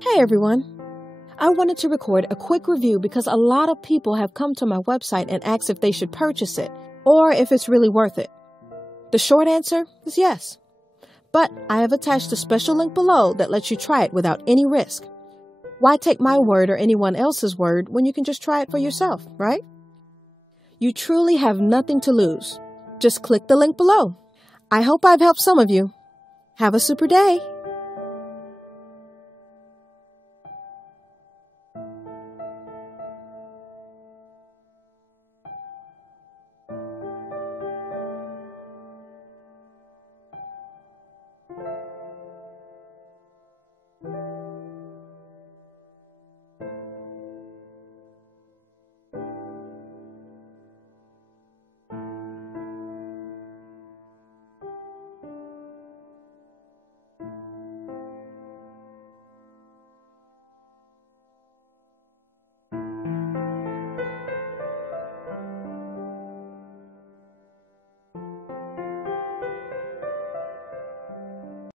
Hey everyone! I wanted to record a quick review because a lot of people have come to my website and asked if they should purchase it or if it's really worth it. The short answer is yes. But I have attached a special link below that lets you try it without any risk. Why take my word or anyone else's word when you can just try it for yourself, right? You truly have nothing to lose. Just click the link below. I hope I've helped some of you. Have a super day!